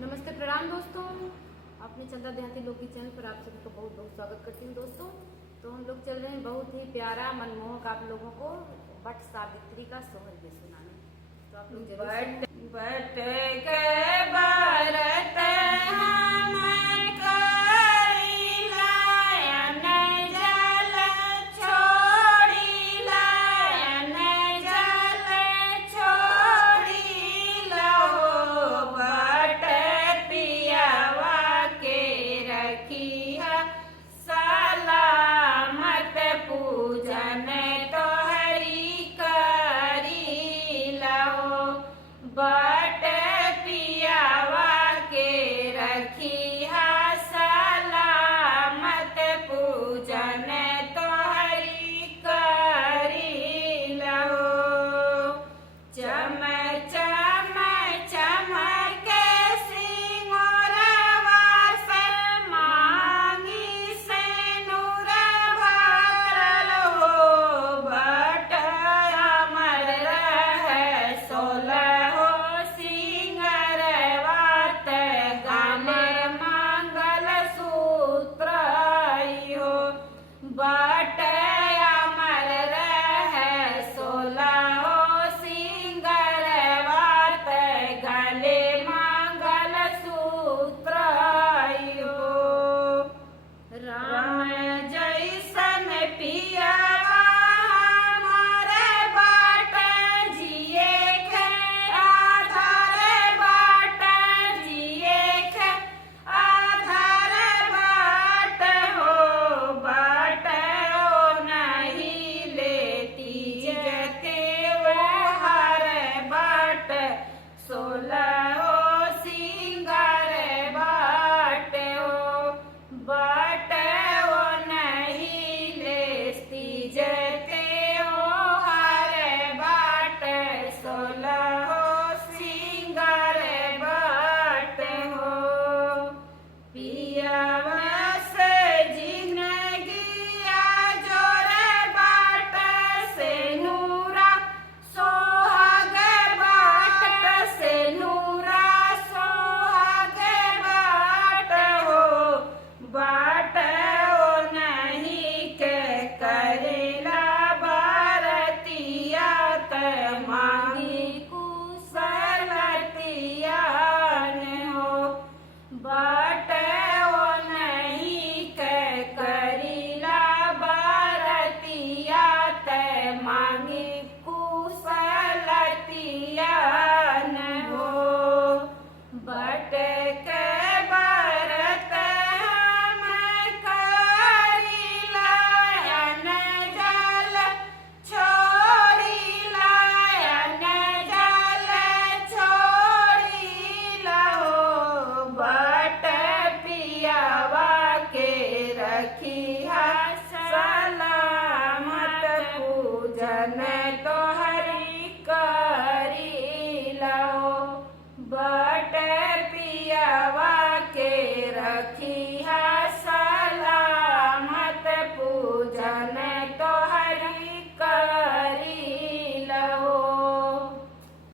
नमस्ते, प्रणाम दोस्तों। अपने चंदा देहाती लोकगीत चैनल पर आप सभी को बहुत बहुत स्वागत करती हूँ दोस्तों। तो हम लोग चल रहे हैं बहुत ही प्यारा मनमोहक आप लोगों को बट सावित्री का सोहर ये सुनाने। तो आप लोग जरूर बट के बरत हम करिला न जल छोड़िला न जल छोड़िला हो बट पियवा के रखिया सलामत पूजन तोहरी करिला हो बट पियवा के रखिया सलामत पूजन तोहरी करिला हो चम चम चमके सिंगोरवा से मांगी से नूरवा करल हो बट अमर रहे सोलहो सिंगरवा ते गाले मंगल सूत्र हो बट अमर रहे सोलहो सिंगरवा ते गले मंगल सूत्र हो राम जैसन पियवा हमारे बाट जिए के आधार बाट जिए के आधार बाट हो बाट ओ नहीं लेती जते वो हर बाट सोलह सिंगार बाट हो बाट ओ नहीं लेती जते ओ हर बाट सोलह सिंगार बाट हो पियवा से जिंदगिया जोरे बाट से नूरा सोहाग बाट से नूरा सोहाग बाट हो बाट ओ नहीं के करेला भारतिया त मांगी कुशलतिया हो बाट ओ नहीं के करेला भारतिया त मांगी कुशलतिया हो बट के बरत हम करिला न जल छोड़िला न जल छोड़िला हो बट पियवा के रखिया सलामत पूजन तोहरी करिला हो बट पियवा के रखिया